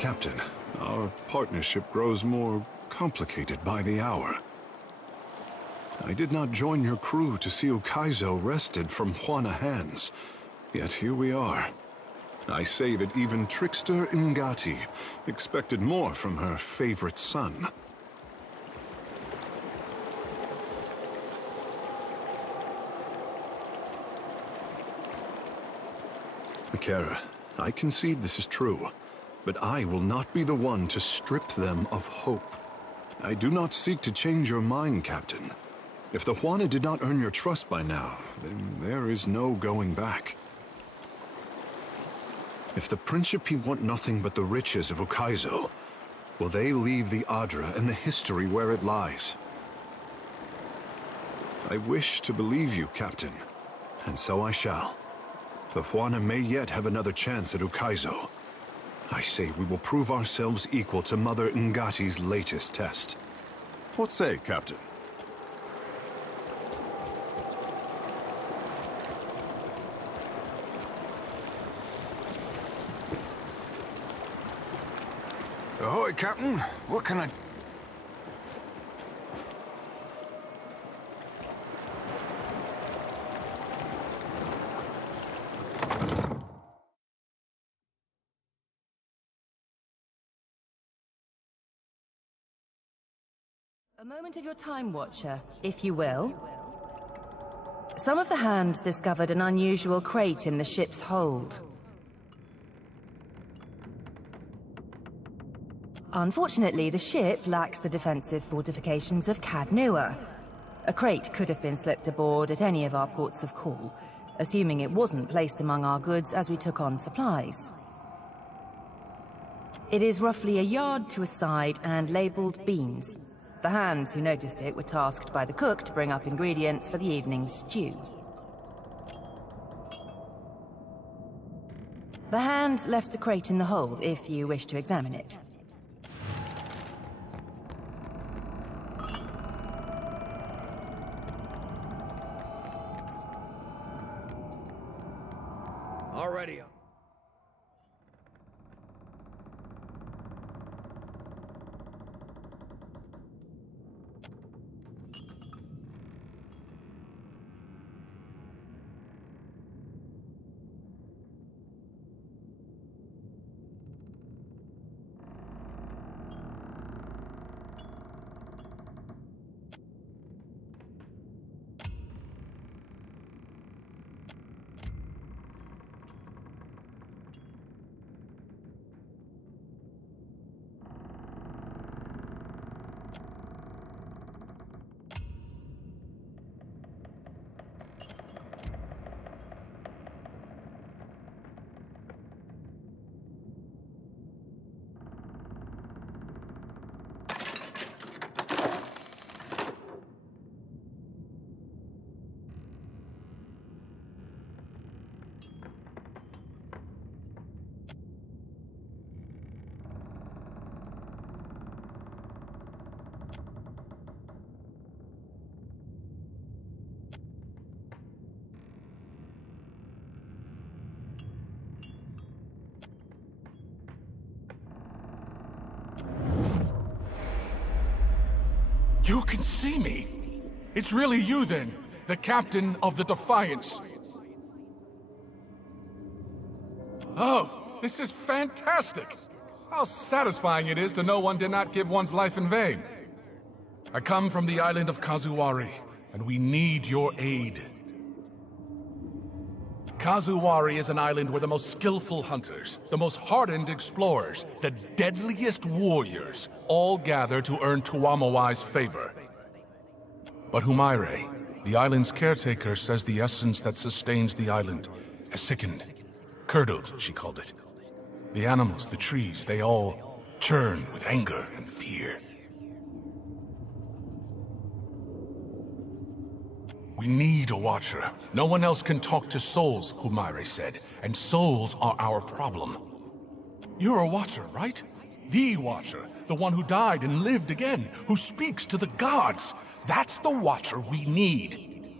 Captain, our partnership grows more complicated by the hour. I did not join your crew to see Ukaizo wrested from Huana hands, yet here we are. I say that even trickster Ngati expected more from her favorite son. Akira, I concede this is true, but I will not be the one to strip them of hope. I do not seek to change your mind, Captain. If the Huana did not earn your trust by now, then there is no going back. If the Principe want nothing but the riches of Ukaizo, will they leave the Adra and the history where it lies? I wish to believe you, Captain, and so I shall. The Huana may yet have another chance at Ukaizo. I say we will prove ourselves equal to Mother Ngati's latest test. What say, Captain? Ahoy, Captain. What can I... A moment of your time, Watcher, if you will. Some of the hands discovered an unusual crate in the ship's hold. Unfortunately, the ship lacks the defensive fortifications of Cadnua. A crate could have been slipped aboard at any of our ports of call, assuming it wasn't placed among our goods as we took on supplies. It is roughly a yard to a side and labeled beans. The hands who noticed it were tasked by the cook to bring up ingredients for the evening's stew. The hand left the crate in the hold if you wish to examine it. Already. You can see me! It's really you then, the captain of the Defiance. Oh, this is fantastic! How satisfying it is to know one did not give one's life in vain. I come from the island of Kazuwari, and we need your aid. Kazuwari is an island where the most skillful hunters, the most hardened explorers, the deadliest warriors all gather to earn Tuamawai's favor. But Humaire, the island's caretaker, says the essence that sustains the island has sickened. Curdled, she called it. The animals, the trees, they all churn with anger and fear. We need a watcher. No one else can talk to souls, Humaire said, and souls are our problem. You're a watcher, right? The watcher, the one who died and lived again, who speaks to the gods. That's the watcher we need.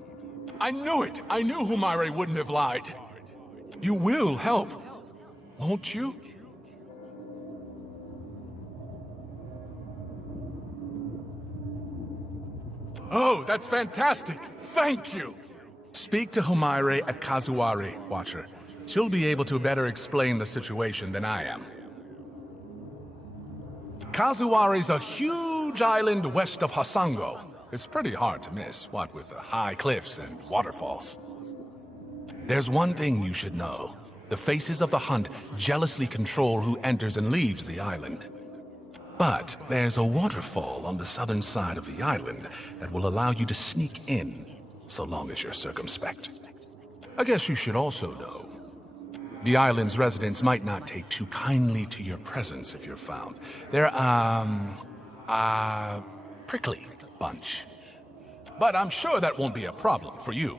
I knew it! I knew Humaire wouldn't have lied. You will help, won't you? Oh, that's fantastic! Thank you! Speak to Homaire at Kazuari, Watcher. She'll be able to better explain the situation than I am. Kazuari's a huge island west of Hasango. It's pretty hard to miss, what with the high cliffs and waterfalls. There's one thing you should know. The faces of the hunt jealously control who enters and leaves the island. But there's a waterfall on the southern side of the island that will allow you to sneak in, so long as you're circumspect. I guess you should also know. The island's residents might not take too kindly to your presence if you're found. They're, prickly bunch. But I'm sure that won't be a problem for you.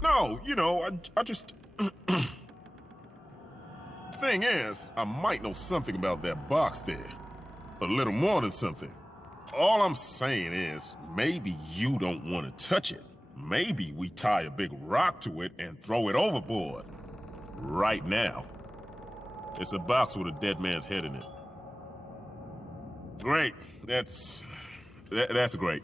No, I just... Thing is, I might know something about that box there. A little more than something. All I'm saying is, maybe you don't want to touch it. Maybe we tie a big rock to it and throw it overboard. Right now. It's a box with a dead man's head in it. Great. That's great.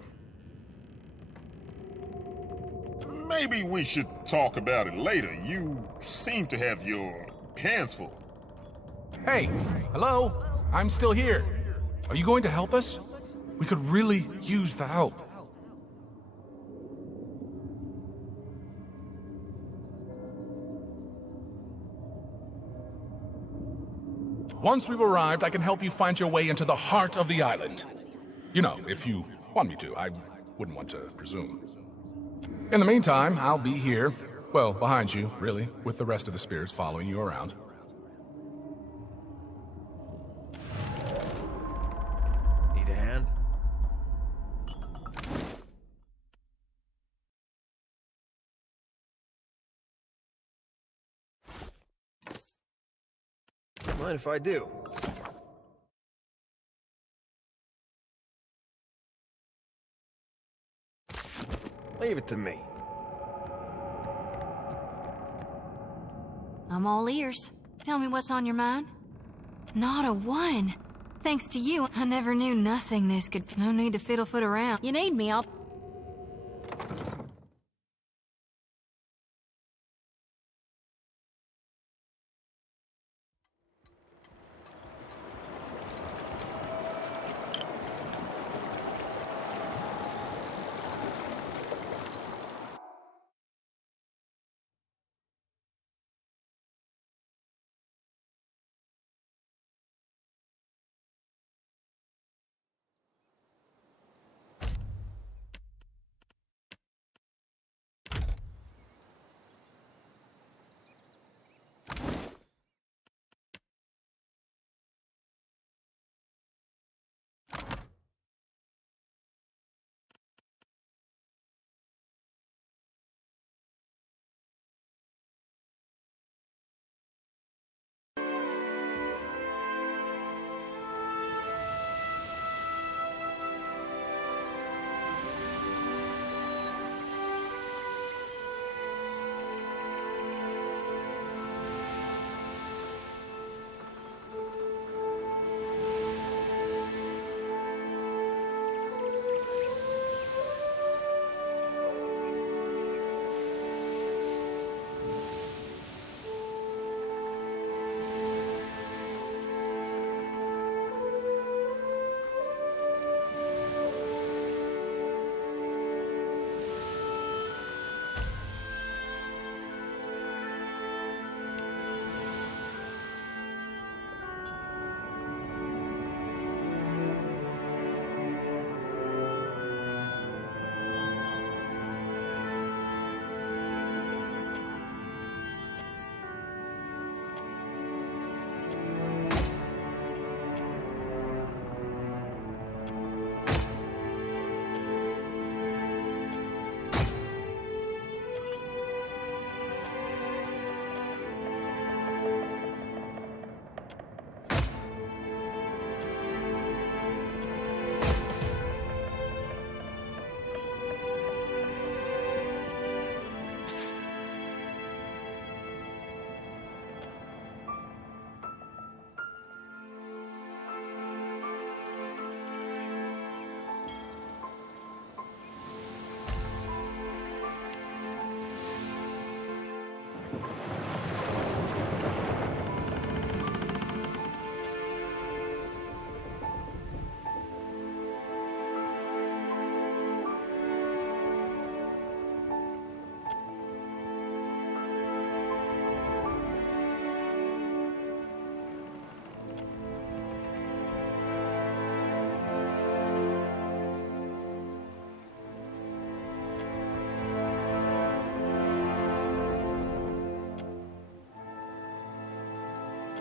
Maybe we should talk about it later. You seem to have your hands full. Hey, hello? I'm still here. Are you going to help us? We could really use the help. Once we've arrived, I can help you find your way into the heart of the island. You know, if you want me to. I wouldn't want to presume. In the meantime, I'll be here. Well, behind you, really, with the rest of the spirits following you around. Need a hand? Mind if I do? Leave it to me. I'm all ears. Tell me what's on your mind. Not a one. Thanks to you, I never knew nothingness could... No need to fiddle-foot around. You need me, I'll...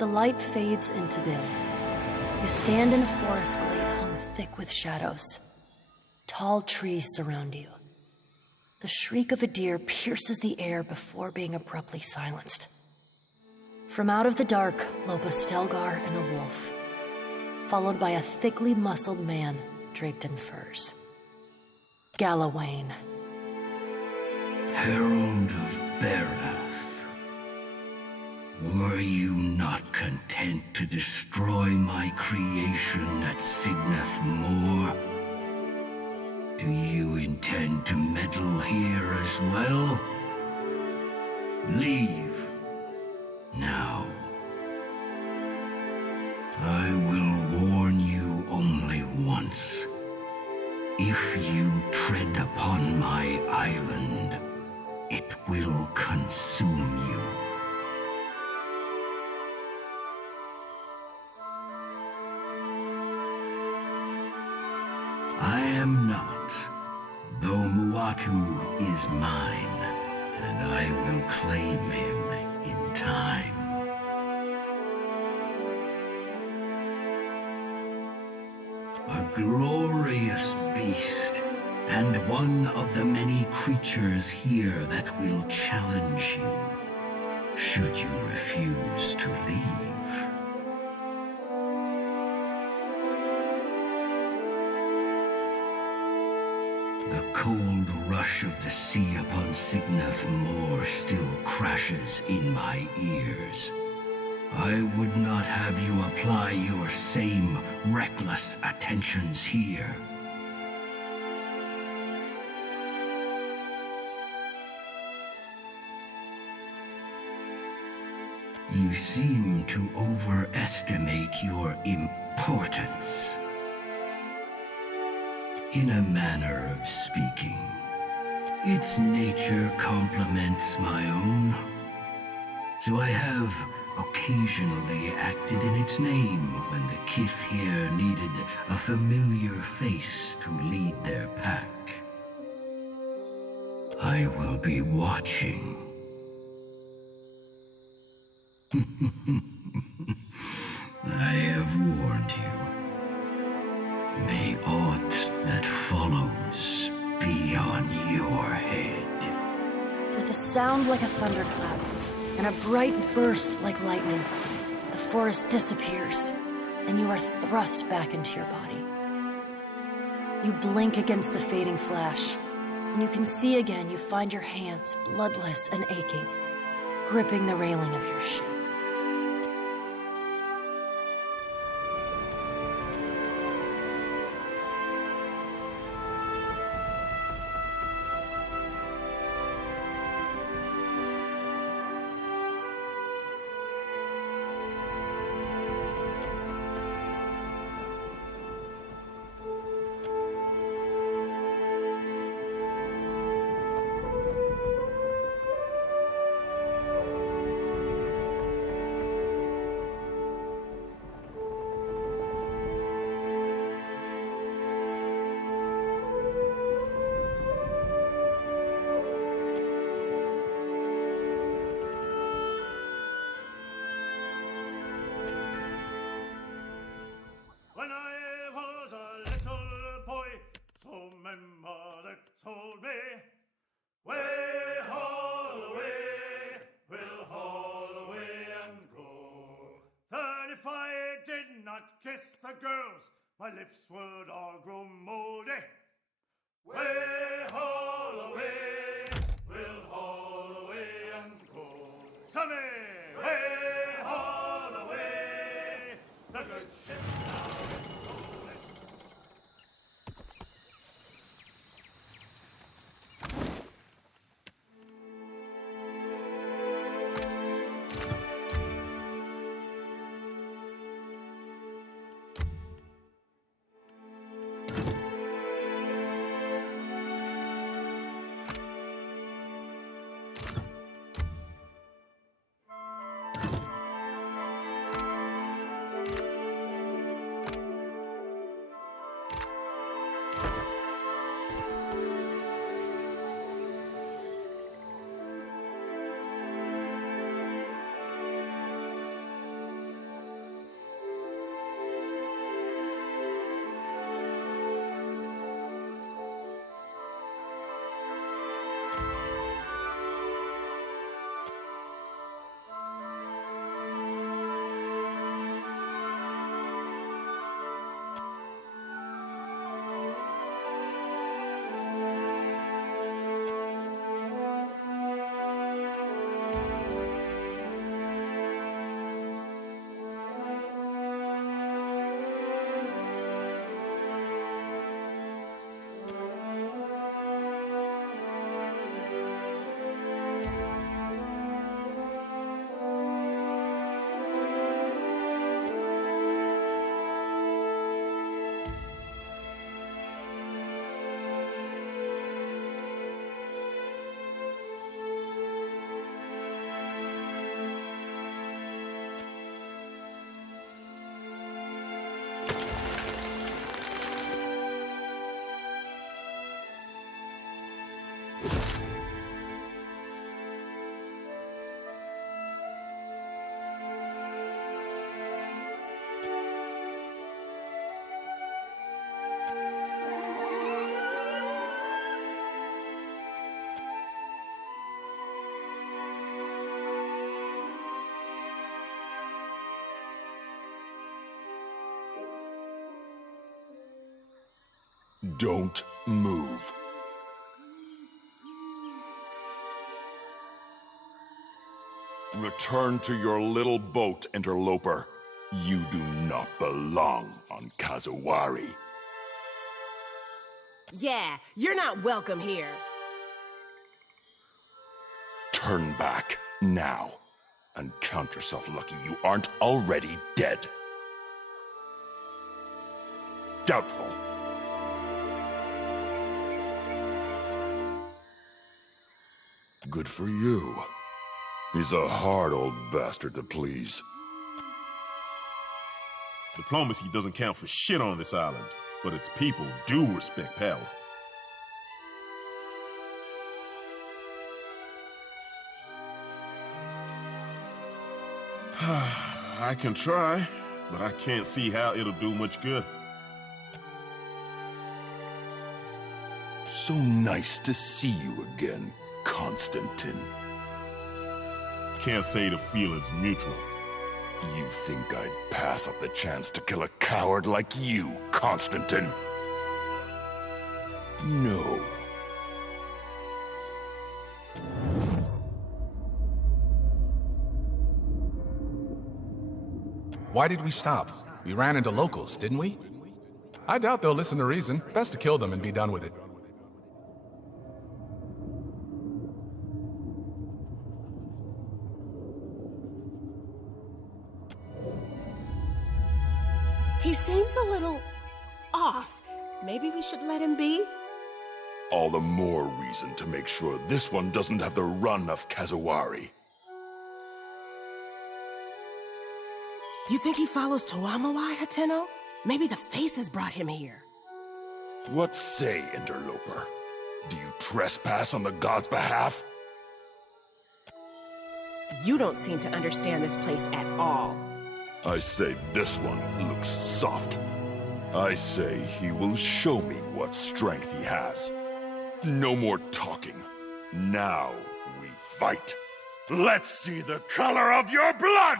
The light fades into dim. You stand in a forest glade hung thick with shadows. Tall trees surround you. The shriek of a deer pierces the air before being abruptly silenced. From out of the dark lope a Stelgar and a wolf, followed by a thickly muscled man draped in furs. Galawain. Herald of Berath, were you not content to destroy my creation at Signath Moor? Do you intend to meddle here as well? Leave. Now. I will warn you only once. If you tread upon my island, it will consume you. I am not, though Muatu is mine, and I will claim him in time. A glorious beast, and one of the many creatures here that will challenge you, should you refuse to leave. The cold rush of the sea upon Signath Moor still crashes in my ears. I would not have you apply your same reckless attentions here. You seem to overestimate your importance. In a manner of speaking, its nature complements my own, so I have occasionally acted in its name when the Kith here needed a familiar face to lead their pack. I will be watching. I have warned you. May aught that follows be on your head. With a sound like a thunderclap, and a bright burst like lightning, the forest disappears, and you are thrust back into your body. You blink against the fading flash. When you can see again, you find your hands bloodless and aching, gripping the railing of your ship. Kiss the girls, my lips would all grow moldy. Way haul away, we'll haul away and go. Tommy, way haul away, the good ship now is rolling. Don't move. Return to your little boat, interloper. You do not belong on Kazawari. Yeah, you're not welcome here. Turn back, now. And count yourself lucky you aren't already dead. Doubtful. Good for you. He's a hard old bastard to please. Diplomacy doesn't count for shit on this island, but its people do respect power. I can try, but I can't see how it'll do much good. So nice to see you again, Constantine. Can't say the feeling's mutual. You think I'd pass up the chance to kill a coward like you, Constantine? No. Why did we stop? We ran into locals, didn't we? I doubt they'll listen to reason. Best to kill them and be done with it. He seems a little off. Maybe we should let him be? All the more reason to make sure this one doesn't have the run of Kazawari. You think he follows Tuamawai, Hateno? Maybe the faces brought him here. What say, interloper? Do you trespass on the gods' behalf? You don't seem to understand this place at all. I say this one looks soft. I say he will show me what strength he has. No more talking. Now we fight. Let's see the color of your blood!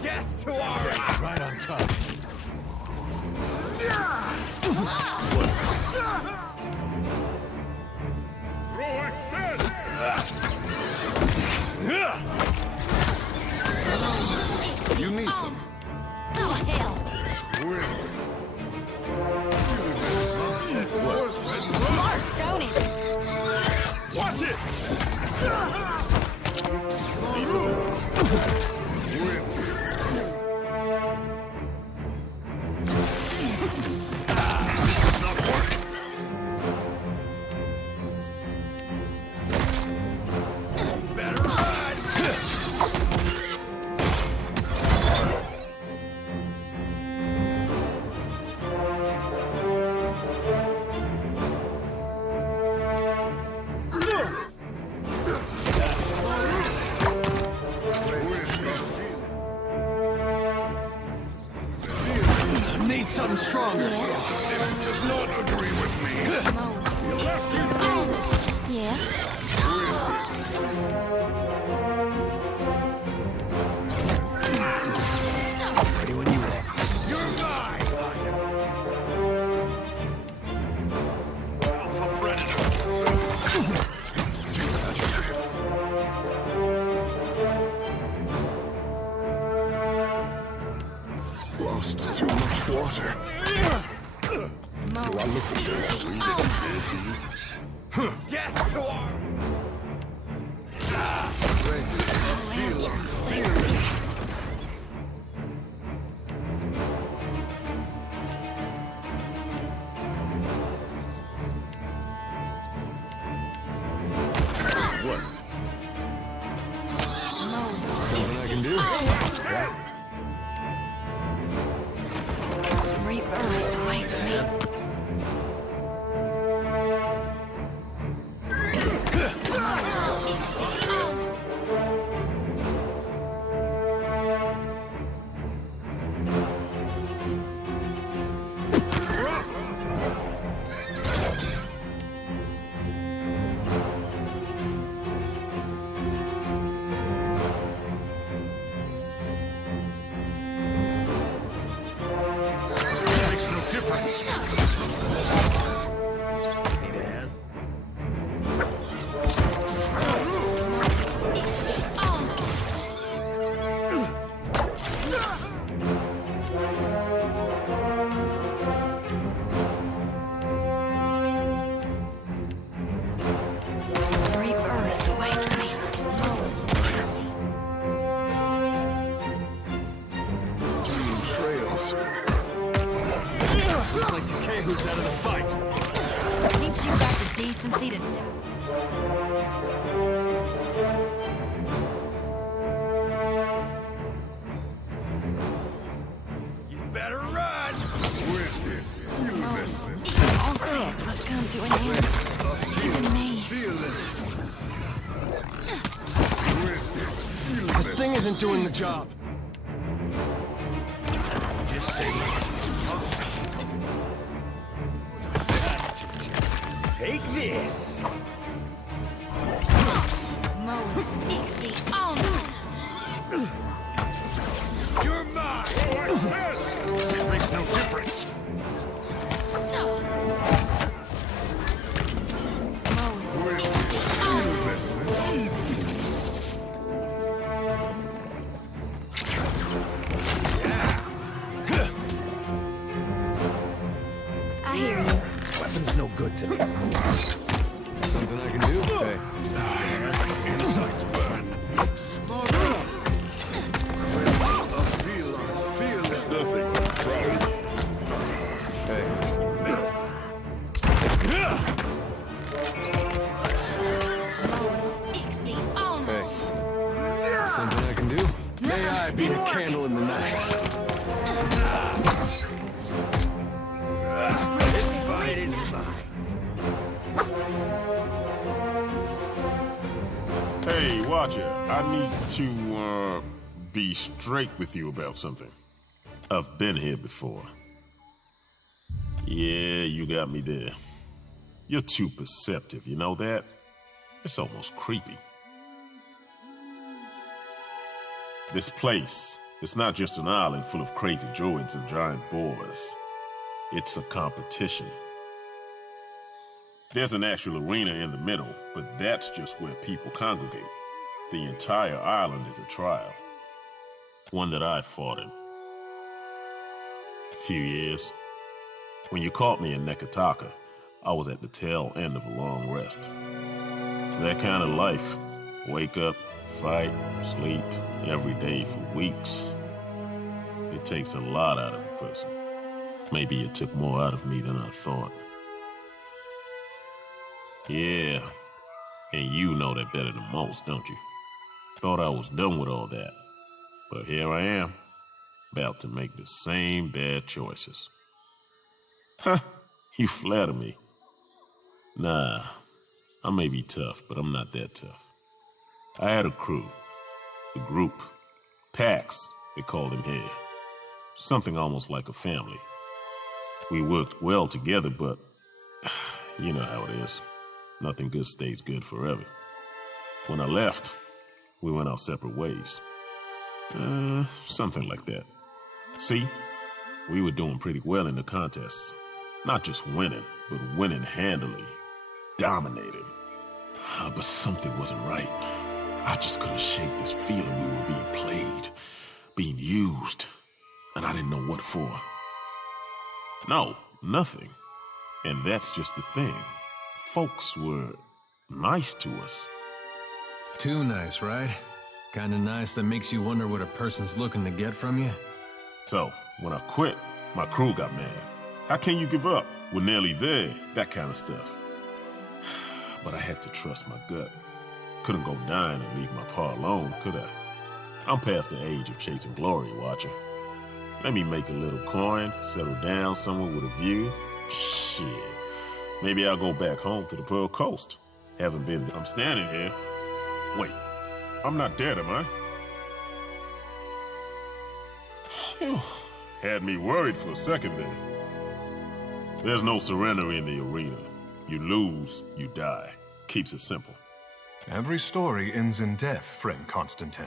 Death to our... Right on top. You need some. Oh, hell. Smart, don't it? Watch it! Something stronger. This does not agree with me. Yeah. Ready when you are. Your guy! Alpha Predator. lost too much water. Mo. Do I look Death to our... what? Something I can do? Rebirth awaits me. Looks like Takehu's out of the fight. Thinks you got the decency to die. You better run! All things must come to an end. Even me. This thing isn't doing the job. Just say take this. Mo, Ixie, on. You're mine. It makes no difference. I hear you. This weapon's no good to me. Something I can do? Hey. Insides burn. It's nothing. Try it. Hey. Ixie, on. Hey. Something I can do? May I be a candle in the night. This fight is mine. Hey, Watcher, I need to, be straight with you about something. I've been here before. Yeah, you got me there. You're too perceptive, you know that? It's almost creepy. This place, it's not just an island full of crazy druids and giant boars. It's a competition. There's an actual arena in the middle, but that's just where people congregate. The entire island is a trial. One that I fought in. A few years. When you caught me in Nekataka, I was at the tail end of a long rest. That kind of life. Wake up, fight, sleep, every day for weeks. It takes a lot out of a person. Maybe it took more out of me than I thought. Yeah, and you know that better than most, don't you? Thought I was done with all that. But here I am, about to make the same bad choices. Huh, you flatter me. Nah, I may be tough, but I'm not that tough. I had a crew, a group, packs, they called them here. Something almost like a family. We worked well together, but you know how it is. Nothing good stays good forever. When I left, we went our separate ways. Something like that. See, we were doing pretty well in the contests. Not just winning, but winning handily. Dominating. But something wasn't right. I just couldn't shake this feeling we were being played, being used. and I didn't know what for. No, nothing. And that's just the thing. Folks were nice to us. Too nice, right? Kinda nice that makes you wonder what a person's looking to get from you. So, when I quit, my crew got mad. How can you give up? We're nearly there, that kind of stuff. But I had to trust my gut. Couldn't go dying and leave my pa alone, could I? I'm past the age of chasing glory, Watcher. Let me make a little coin, settle down somewhere with a view. Shit. Maybe I'll go back home to the Pearl Coast. Haven't been there. I'm standing here. Wait, I'm not dead, am I? Phew. Had me worried for a second there. There's no surrender in the arena. You lose, you die. Keeps it simple. Every story ends in death, friend Constantine.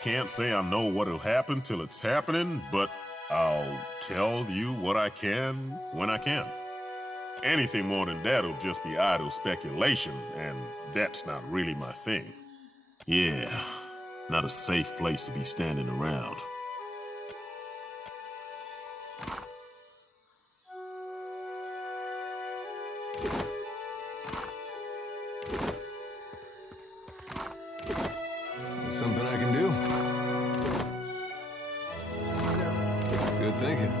Can't say I know what'll happen till it's happening, but I'll tell you what I can when I can. Anything more than that'll just be idle speculation, and that's not really my thing. Yeah, not a safe place to be standing around. Something I can do? Good thinking.